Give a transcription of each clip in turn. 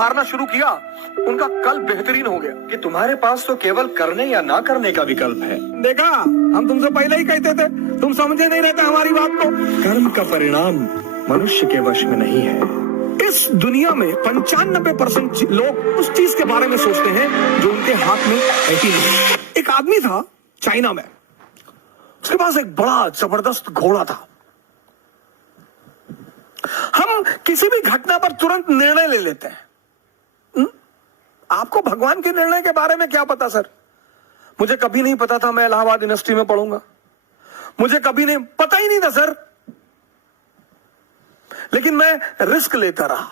सुधारना शुरू किया, उनका कल बेहतरीन हो गया। कि तुम्हारे पास तो केवल करने या ना करने का विकल्प है। देखा, हम तुमसे पहले ही कहते थे, तुम समझे नहीं रहते हमारी बात को। कर्म का परिणाम मनुष्य के वश में नहीं है। इस दुनिया में 95% लोग उस चीज के बारे में सोचते हैं जो उनके हाथ में है ही नहीं। एक आदमी था चाइना में, उसके पास एक बड़ा जबरदस्त घोड़ा था। हम किसी भी घटना पर तुरंत निर्णय ले लेते हैं। आपको भगवान के निर्णय के बारे में क्या पता सर? मुझे कभी नहीं पता था मैं इलाहाबाद यूनिवर्सिटी में पढ़ूंगा, मुझे कभी नहीं पता ही नहीं था सर, लेकिन मैं रिस्क लेता रहा।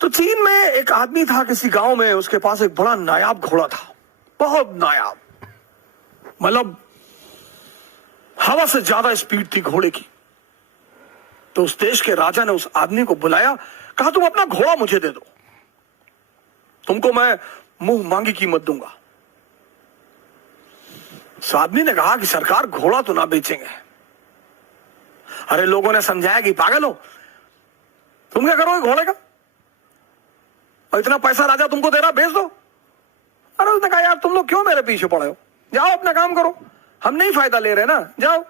तो चीन में एक आदमी था किसी गांव में, उसके पास एक बड़ा नायाब घोड़ा था, बहुत नायाब, मतलब हवा से ज्यादा स्पीड थी घोड़े की। तो उस देश के राजा ने उस आदमी को बुलाया, कहा तुम अपना घोड़ा मुझे दे दो, तुमको मैं मुंह मांगी कीमत दूंगा। उस आदमी ने कहा कि सरकार घोड़ा तो ना बेचेंगे। अरे लोगों ने समझाया कि पागल हो, तुम क्या करोगे घोड़े का, और इतना पैसा राजा तुमको दे रहा, बेच दो। अरे उसने कहा यार तुम लोग क्यों मेरे पीछे पड़े हो, जाओ अपना काम करो, हम नहीं फायदा ले रहे ना, जाओ।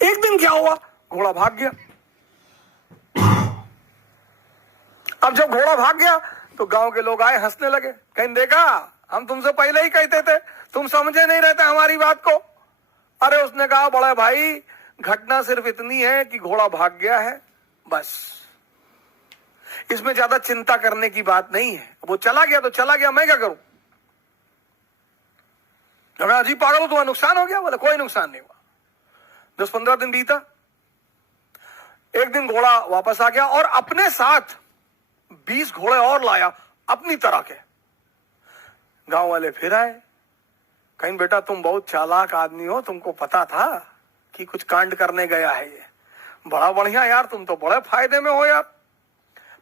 एक दिन क्या हुआ, घोड़ा भाग गया। अब जब घोड़ा भाग गया तो गांव के लोग आए, हंसने लगे, कहीं देखा हम तुमसे पहले ही कहते थे, तुम समझे नहीं रहते हमारी बात को। अरे उसने कहा बड़े भाई, घटना सिर्फ इतनी है कि घोड़ा भाग गया है, बस, इसमें ज्यादा चिंता करने की बात नहीं है। वो चला गया तो चला गया, मैं क्या करूं। अजीब पागल हो, तुम्हारा नुकसान हो गया। बोले कोई नुकसान नहीं हुआ। 10-15 दिन बीता, एक दिन घोड़ा वापस आ गया और अपने साथ 20 घोड़े और लाया अपनी तरह के। गांव वाले फिर आए, कहीं बेटा तुम बहुत चालाक आदमी हो, तुमको पता था कि कुछ कांड करने गया है ये, बड़ा बढ़िया यार, तुम तो बड़े फायदे में हो यार,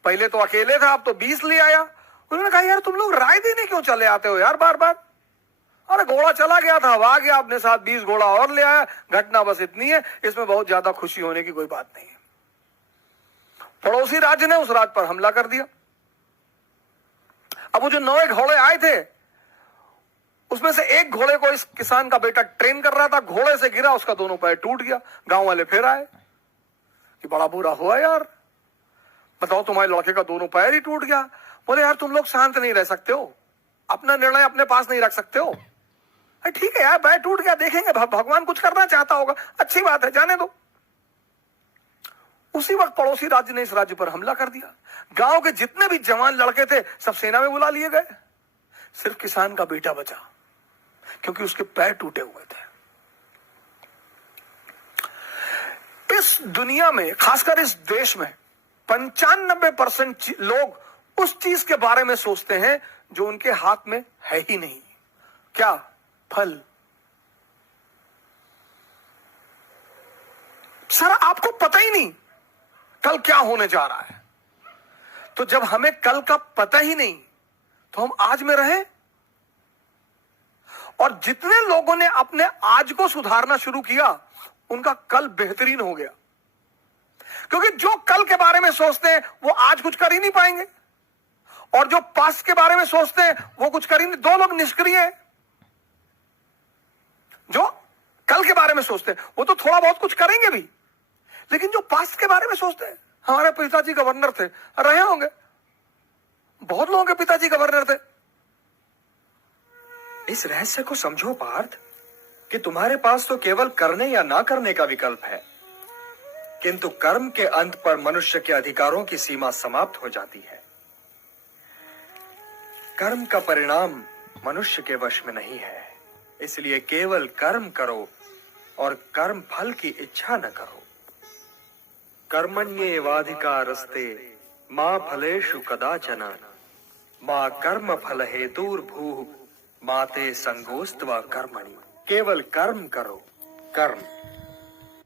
पहले तो अकेले था, अब तो 20 ले आया। उन्होंने कहा यार तुम लोग राय देने क्यों चले आते हो यार बार बार। अरे घोड़ा चला गया था, आ गया, अपने साथ 20 घोड़ा और ले आया, घटना बस इतनी है, इसमें बहुत ज्यादा खुशी होने की कोई बात नहीं है। पड़ोसी राज्य ने उस राज्य पर हमला कर दिया। अब वो जो 9 घोड़े आए थे, उसमें से एक घोड़े को इस किसान का बेटा ट्रेन कर रहा था, घोड़े से गिरा, उसका दोनों पैर टूट गया। गांव वाले फिर आए कि बड़ा बुरा हुआ यार, बताओ तुम्हारे लड़के का दोनों पैर ही टूट गया। बोले यार तुम लोग शांत नहीं रह सकते हो, अपना निर्णय अपने पास नहीं रख सकते हो। ठीक है यार, पैर टूट गया, देखेंगे, भगवान कुछ करना चाहता होगा, अच्छी बात है, जाने दो। उसी वक्त पड़ोसी राज्य ने इस राज्य पर हमला कर दिया। गांव के जितने भी जवान लड़के थे सब सेना में बुला लिए गए, सिर्फ किसान का बेटा बचा, क्योंकि उसके पैर टूटे हुए थे। इस दुनिया में, खासकर इस देश में, 95% लोग उस चीज के बारे में सोचते हैं जो उनके हाथ में है ही नहीं। क्या? फल। सर आपको पता ही नहीं कल क्या होने जा रहा है, तो जब हमें कल का पता ही नहीं तो हम आज में रहें। और जितने लोगों ने अपने आज को सुधारना शुरू किया, उनका कल बेहतरीन हो गया, क्योंकि जो कल के बारे में सोचते हैं वो आज कुछ कर ही नहीं पाएंगे, और जो पास्ट के बारे में सोचते हैं वो कुछ कर ही नहीं। 2 लोग निष्क्रिय हैं। जो कल के बारे में सोचते हैं वो तो थोड़ा बहुत कुछ करेंगे भी, लेकिन जो पास्ट के बारे में सोचते हैं, हमारे पिताजी गवर्नर थे, रहे होंगे, बहुत लोगों के पिताजी गवर्नर थे। इस रहस्य को समझो पार्थ, कि तुम्हारे पास तो केवल करने या ना करने का विकल्प है, किंतु कर्म के अंत पर मनुष्य के अधिकारों की सीमा समाप्त हो जाती है। कर्म का परिणाम मनुष्य के वश में नहीं है, इसलिए केवल कर्म करो और कर्म फल की इच्छा न करो। कर्मण्येवाधिकारस्ते मा फलेषु कदाचन मा कर्म फल हेतुर्भूः माते संगोस्त्वा कर्मणि। केवल कर्म करो, कर्म